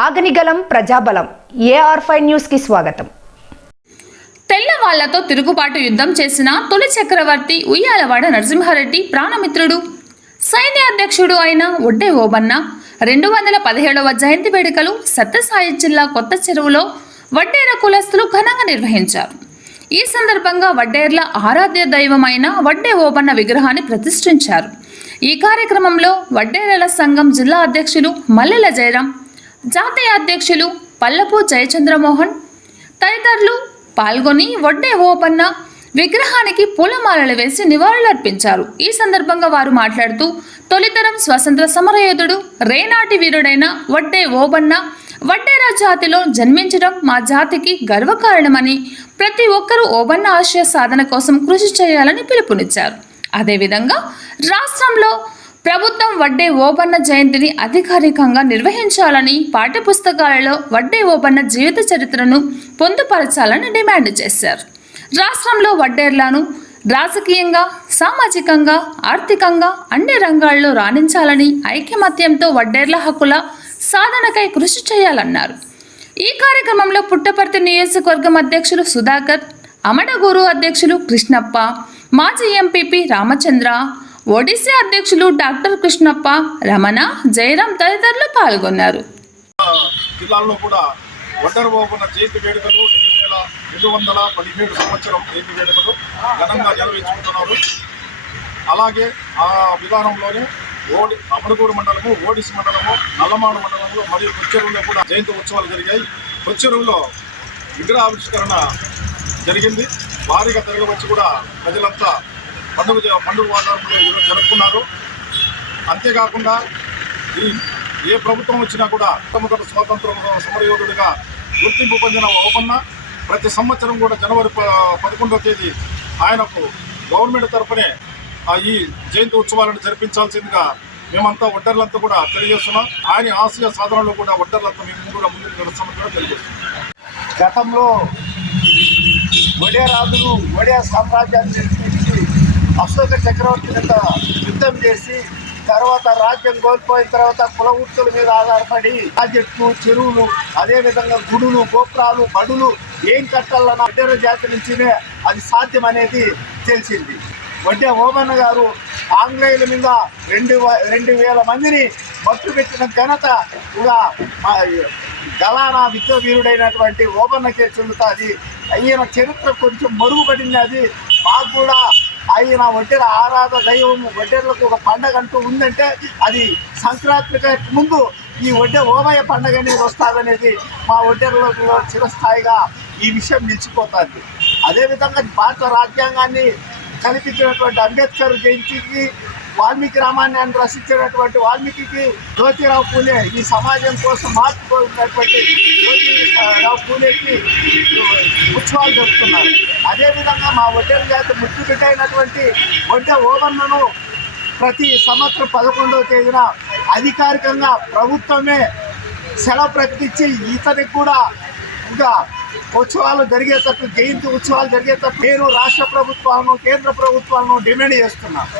ఆగనిగలం ప్రజాబలం AR5 news కి స్వాగతం. తెల్లవాళ్లతో తిరుగుబాటు యుద్ధం చేసిన తొలి చక్రవర్తి ఉయ్యాలవాడ నరసింహారెడ్డి ప్రాణమిత్రుడు సైన్యాధ్యక్షుడు అయిన ఒడ్డే ఓబన్న 217వ జయంతి వేడుకలు సత్యసాయి జిల్లా కొత్త చెరువులో వడ్డేర కులస్తులు ఘనంగా నిర్వహించారు. ఈ సందర్భంగా వడ్డేర్ల ఆరాధ్య దైవమైన వడ్డే ఓబన్న విగ్రహాన్ని ప్రతిష్ఠించారు. ఈ కార్యక్రమంలో వడ్డేరల సంఘం జిల్లా అధ్యక్షులు మల్లెల జయరాం, జాతీయ అధ్యక్షులు పల్లపు జయచంద్రమోహన్ తదితరులు పాల్గొని వడ్డే ఓబన్న విగ్రహానికి పూలమాలలు వేసి నివాళులర్పించారు. ఈ సందర్భంగా వారు మాట్లాడుతూ, తొలితరం స్వతంత్ర సమరయోధుడు రేనాటి వీరుడైన వడ్డే ఓబన్న వడ్డేర జాతిలో జన్మించడం మా జాతికి గర్వకారణమని, ప్రతి ఒక్కరూ ఓబన్న ఆశయ సాధన కోసం కృషి చేయాలని పిలుపునిచ్చారు. అదేవిధంగా రాష్ట్రంలో ప్రభుత్వం వడ్డే ఓబన్న జయంతిని అధికారికంగా నిర్వహించాలని, పాఠ్యపుస్తకాలలో వడ్డే ఓబన్న జీవిత చరిత్రను పొందుపరచాలని డిమాండ్ చేశారు. రాష్ట్రంలో వడ్డేర్లను రాజకీయంగా, సామాజికంగా, ఆర్థికంగా అన్ని రంగాల్లో రాణించాలని, ఐకమత్యంతో వడ్డేర్ల హక్కుల సాధనకై కృషి చేయాలన్నారు. ఈ కార్యక్రమంలో పుట్టపర్తి నియోజకవర్గం అధ్యక్షులు సుధాకర్, అమడగూరు అధ్యక్షులు కృష్ణప్ప, మాజీ ఎంపీపీ రామచంద్ర, ఒడిశా అధ్యక్షులు డాక్టర్ కృష్ణప్ప, రమణ, జయరాం తదితరులు పాల్గొన్నారు. జిల్లాలో కూడా వడ్డేర ఓబన్న జయంతి వేడుకలు 2217 సంవత్సరం జయంతి వేడుకలు ఘనంగా నిర్వహించుకుంటున్నారు. అలాగే ఆ విధానంలోనే అమరగూరు మండలము, ఓడిసి మండలము, నల్లమాడు మండలంలో మరియు కొచ్చెరువులో కూడా జయంతి ఉత్సవాలు జరిగాయి. కొచ్చెరువులో విగ్రహావిష్కరణ జరిగింది. భారీగా తిరగవచ్చి కూడా ప్రజలంతా పండుగ వాతావరణంలో ఈరోజు జరుపుకున్నారు. అంతేకాకుండా ఏ ప్రభుత్వం వచ్చినా కూడా మొట్టమొదటి స్వాతంత్ర సమరయోధుడిగా గుర్తింపు పొందిన ఓబన్న ప్రతి సంవత్సరం కూడా జనవరి 11వ తేదీ ఆయనకు గవర్నమెంట్ తరఫునే ఈ జయంతి ఉత్సవాలను జరిపించాల్సిందిగా మేమంతా వడ్డర్లంతా కూడా తెలియజేస్తున్నాం. ఆయన ఆశయ సాధనలో కూడా వడ్డర్లంతా మేము కూడా ముందుకు నడుస్తామని కూడా తెలియజేస్తున్నాం. గతంలో వడేరాజులు వడే సామ్రాజ్యాన్ని నిర్మించి అశోక చక్రవర్తి మీద యుద్ధం చేసి తర్వాత రాజ్యం కోల్పోయిన తర్వాత కుల వృత్తుల మీద ఆధారపడి ప్రాజెక్టులు, చెరువులు, అదేవిధంగా గుడులు, గోపురాలు, బడులు ఏం కట్టాలన్న వడ్డేర జాతి నుంచినే అది సాధ్యం అనేది తెలిసింది. వడ్డే ఓబన్న గారు ఆంగ్లేయుల మీద 2,000 మందిని మట్టు పెట్టిన ఘనత కూడా గలానా విద్యావీరుడైనటువంటి ఓబన్నకే చెందుతుంది. ఆయన చరిత్ర కొంచెం మరుగుపడింది. అది మాకు కూడా ఆయన వడ్డేర ఆరాధ దైవము, వడ్డేర్లకు ఒక పండగ అంటూ ఉందంటే అది సంక్రాంతికి ముందు ఈ వడ్డే ఓబయ్య పండగ అనేది వస్తుందనేది మా వడ్డేర్లలో చిరస్థాయిగా ఈ విషయం నిలిచిపోతుంది. అదేవిధంగా భారత రాజ్యాంగాన్ని కల్పించినటువంటి అంబేద్కర్ జయంతికి, వాల్మీకి రామాయణాన్ని రచించినటువంటి వాల్మీకి జ్యోతిరావు పూలే ఈ సమాజం కోసం మార్పు ఉన్నటువంటి జ్యోతిరావు పూలేకి ఉత్సవాలు జరుపుతున్నారు. అదేవిధంగా మా వడ్డేర జాతి ముద్దుబిడ్డ అయినటువంటి వడ్డే ఓబన్నను ప్రతి సంవత్సరం 11వ తేదీన అధికారికంగా ప్రభుత్వమే సెలవు ప్రకటించి ఇతనికి కూడా ఇంకా ఉత్సవాలు జరిగేటట్టు, జయంతి ఉత్సవాలు జరిగేటట్టు నేను రాష్ట్ర ప్రభుత్వాలను, కేంద్ర ప్రభుత్వాలను డిమాండ్ చేస్తున్నాను.